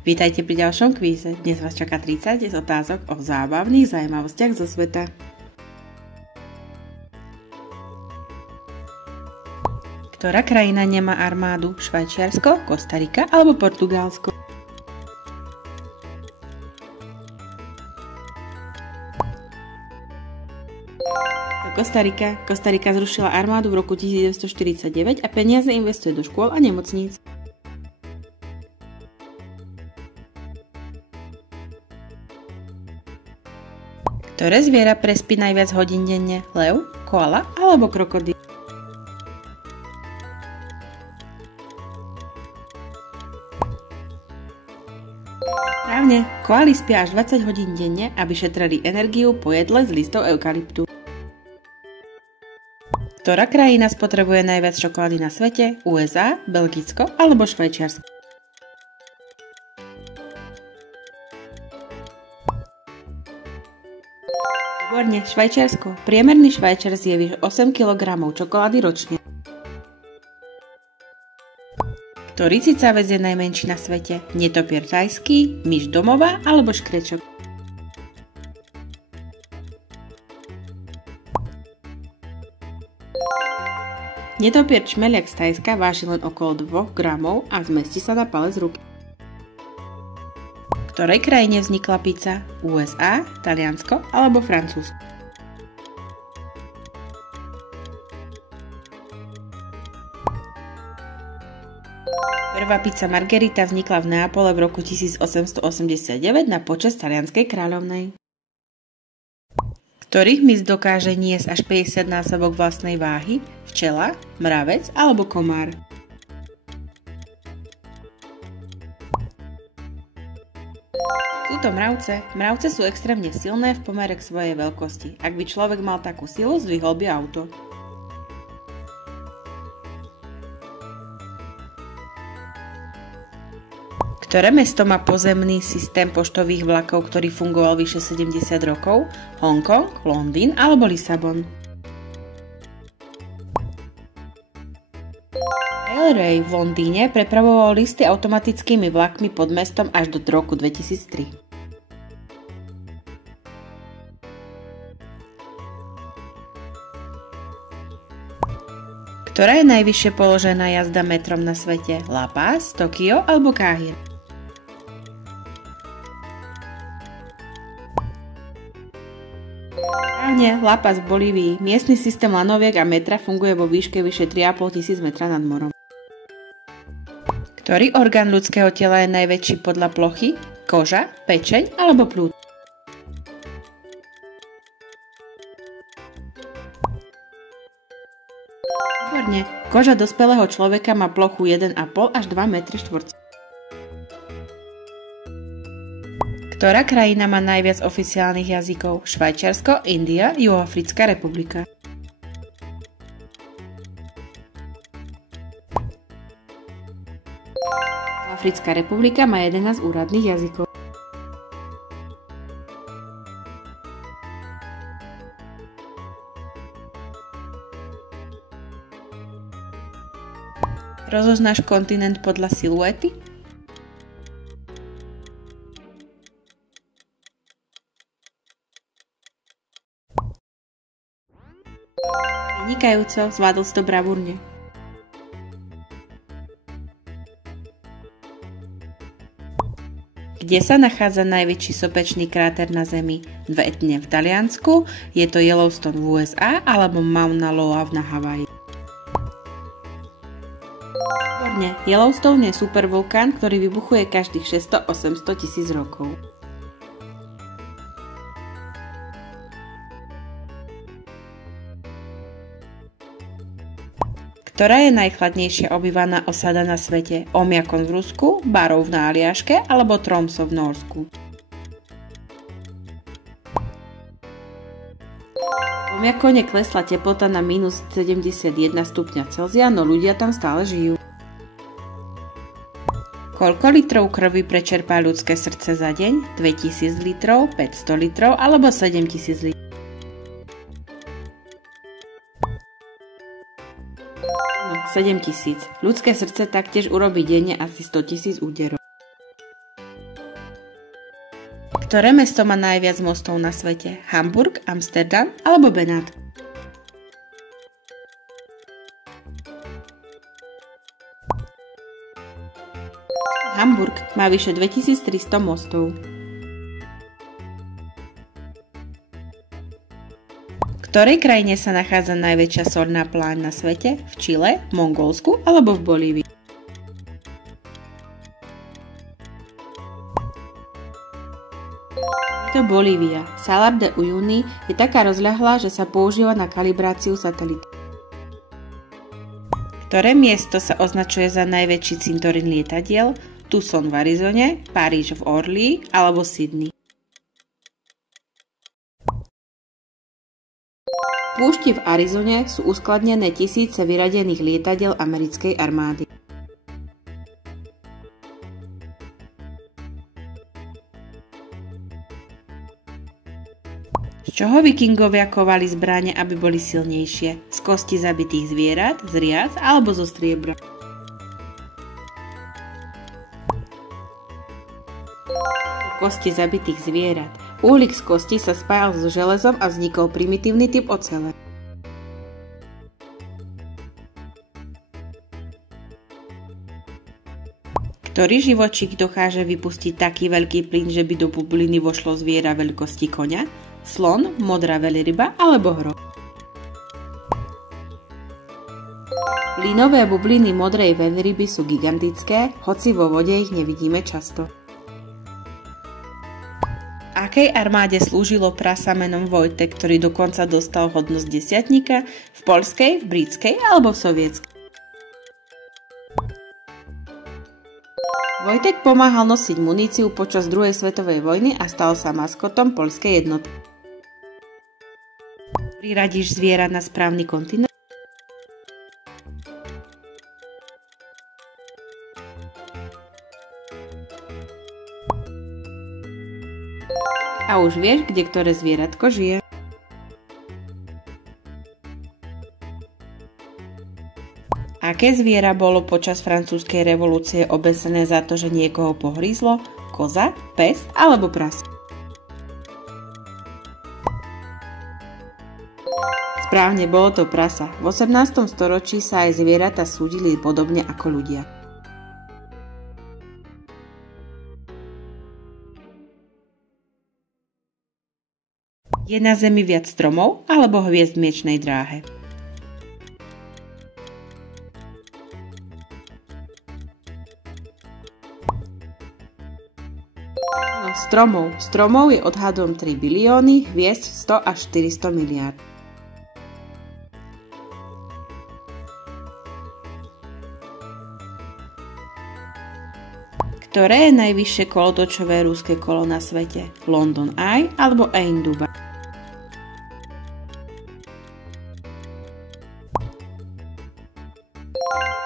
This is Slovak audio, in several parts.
Vítajte pri ďalšom kvíze. Dnes vás čaká 30 otázok o zábavných zaujímavostiach zo sveta. Ktorá krajina nemá armádu? Švajčiarsko, Kostarika alebo Portugalsko? Kostarika. Kostarika zrušila armádu v roku 1949 a peniaze investuje do škôl a nemocníc. Ktoré zviera prespí najviac hodín denne? Lev, koala alebo krokodíl? Správne, koaly spia až 20 hodín denne, aby šetrili energiu po jedle z listov eukalyptu. Ktorá krajina spotrebuje najviac čokolády na svete? USA, Belgicko alebo Švajčiarsko? Výborne, Švajčiarsko. Priemerný Švajčiar zje vyše 8 kg čokolády ročne. Ktorý cicavec je najmenší na svete? Netopier thajský, myš domová alebo škrečok? Netopier čmeliak z Thajska váži len okolo 2 gramov a zmestí sa na palec ruky. V ktorej krajine vznikla pizza? USA, Taliansko alebo Francúzsko? Prvá pizza Margherita vznikla v Neapole v roku 1889 na počesť talianskej kráľovnej. Ktorý hmyz dokáže niesť až 50 násobok vlastnej váhy? Včela, mravec alebo komár? Sú to mravce. Mravce sú extrémne silné v pomere k svojej veľkosti. Ak by človek mal takú silu, zdvihol by auto. Ktoré mesto má pozemný systém poštových vlakov, ktorý fungoval vyše 70 rokov? Hongkong, Londýn alebo Lisabon? Railway v Londýne prepravoval listy automatickými vlakmi pod mestom až do roku 2003. Ktorá je najvyššie položená jazda metrom na svete? La Paz, Tokio alebo Káhira? Správne, La Paz v Bolívii. Miestny systém lanoviek a metra funguje vo výške vyše 3,5 tisíc metra nad morom. Ktorý orgán ľudského tela je najväčší podľa plochy? Koža, pečeň alebo pľúc? Výborne. Koža dospelého človeka má plochu 1,5 až 2 m². Ktorá krajina má najviac oficiálnych jazykov? Švajčiarsko, India, Juhoafrická republika. Juhoafrická republika má 11 úradných jazykov. Rozoznáš kontinent podľa siluety? Vynikajúco, zvládol si to bravúrne. Kde sa nachádza najväčší sopečný kráter na Zemi? V Etne v Taliansku, je to Yellowstone v USA alebo Mauna Loa na Havaji? Výborne, Yellowstone je supervulkán, ktorý vybuchuje každých 600-800 tisíc rokov. Ktorá je najchladnejšia obývaná osada na svete? Omiakon v Rusku, Barov na Aliaške alebo Tromsø v Norsku? V Omiakone klesla teplota na minus 71 stupňa Celzia, no ľudia tam stále žijú. Koľko litrov krvi prečerpá ľudské srdce za deň? 2000 litrov, 500 litrov alebo 7000 litrov? 7000. Ľudské srdce taktiež urobí denne asi 100 000 úderov. Ktoré mesto má najviac mostov na svete? Hamburg, Amsterdam alebo Benát? Hamburg má vyše 2300 mostov. V ktorej krajine sa nachádza najväčšia solná pláň na svete? V Čile, Mongolsku alebo v Bolívii? Je to Bolívia. Salar de Uyuni je taká rozľahlá, že sa používa na kalibráciu satelity. Ktoré miesto sa označuje za najväčší cintorín lietadiel? Tucson v Arizone, Paríž v Orly alebo Sydney? V púšti v Arizone sú uskladnené tisíce vyradených lietadiel americkej armády. Z čoho vikingovia kovali zbrane, aby boli silnejšie? Z kosti zabitých zvierat, z riac alebo zo striebra? Kosti zabitých zvierat. Uhlík z kosti sa spájal so železom a vznikol primitívny typ ocele. Ktorý živočík dokáže vypustiť taký veľký plyn, že by do bubliny vošlo zviera veľkosti koňa? Slon, modrá veľryba alebo hroch? Plynové bubliny modrej veľryby sú gigantické, hoci vo vode ich nevidíme často. Akej armáde slúžilo prasa menom Vojtek, ktorý dokonca dostal hodnosť desiatnika? V poľskej, v britskej alebo v sovietskej? Vojtek pomáhal nosiť muníciu počas druhej svetovej vojny a stal sa maskotom poľskej jednotky. Priradíš zviera na správny kontinent? A už vieš, kde ktoré zvieratko žije? Aké zviera bolo počas francúzskej revolúcie obesené za to, že niekoho pohrízlo? Koza, pes alebo prase? Správne, bolo to prasa. V 18. storočí sa aj zvieratá súdili podobne ako ľudia. Je na Zemi viac stromov alebo hviezd v Mliečnej dráhe? Stromov. Stromov je odhadom 3 bilióny, hviezd 100 až 400 miliárd. Ktoré je najvyššie kolotočové ruské kolo na svete? London Eye alebo Ain Dubai?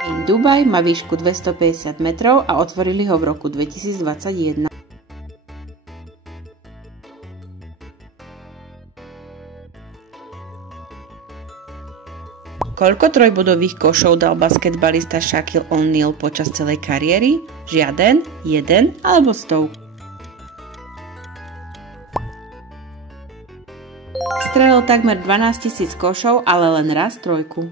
Ain Dubai má výšku 250 metrov a otvorili ho v roku 2021. Koľko trojbodových košov dal basketbalista Shaquille O'Neal počas celej kariéry? Žiaden, jeden alebo 100? Strelil takmer 12 000 košov, ale len raz trojku.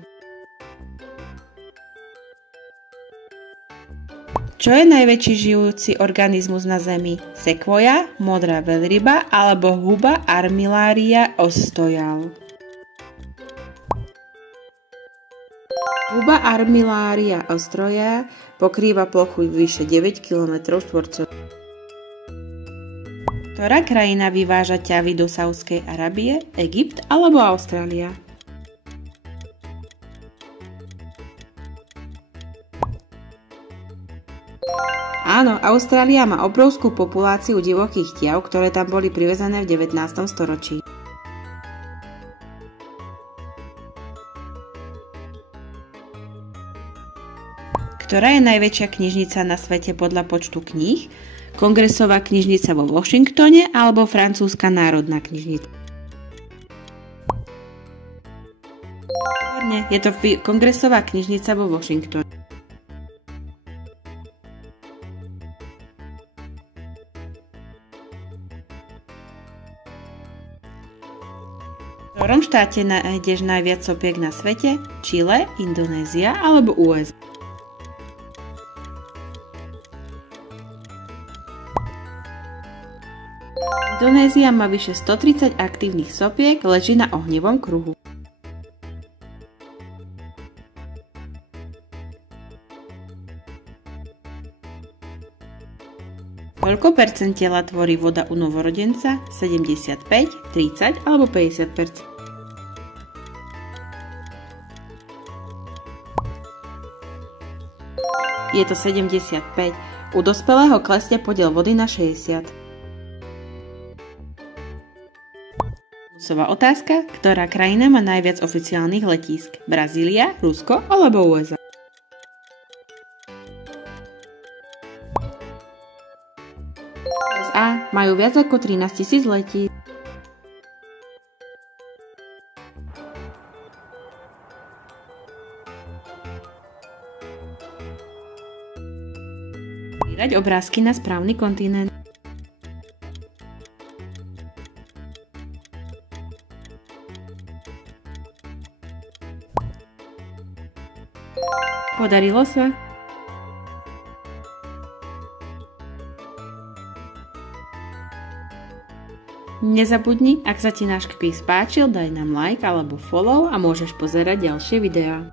Čo je najväčší žijúci organizmus na Zemi? Sekvoja, modrá veľryba alebo huba Armillaria ostojal? Huba Armillaria ostroja pokrýva plochu vyše 9 km². Ktorá krajina vyváža ťavy do Saúdskej Arábie, Egypt alebo Austrália? Áno, Austrália má obrovskú populáciu divokých tiav, ktoré tam boli privezené v 19. storočí. Ktorá je najväčšia knižnica na svete podľa počtu kníh? Kongresová knižnica vo Washingtone alebo Francúzska národná knižnica? Je to Kongresová knižnica vo Washingtone. ktorom štáte nájdeš najviac sopiek na svete? Čile, Indonézia alebo USA? Indonézia má vyše 130 aktívnych sopiek, leží na ohnivom kruhu. Koľko percent tela tvorí voda u novorodenca? 75, 30 alebo 50%? Je to 75. U dospelého klesne podiel vody na 60. Bonusová otázka. Ktorá krajina má najviac oficiálnych letísk? Brazília, Rusko alebo USA? USA majú viac ako 13 000 letísk. Vyrať obrázky na správny kontinent. Podarilo sa? Nezabudni, ak sa ti náš kvíz páčil, daj nám like alebo follow a môžeš pozerať ďalšie videá.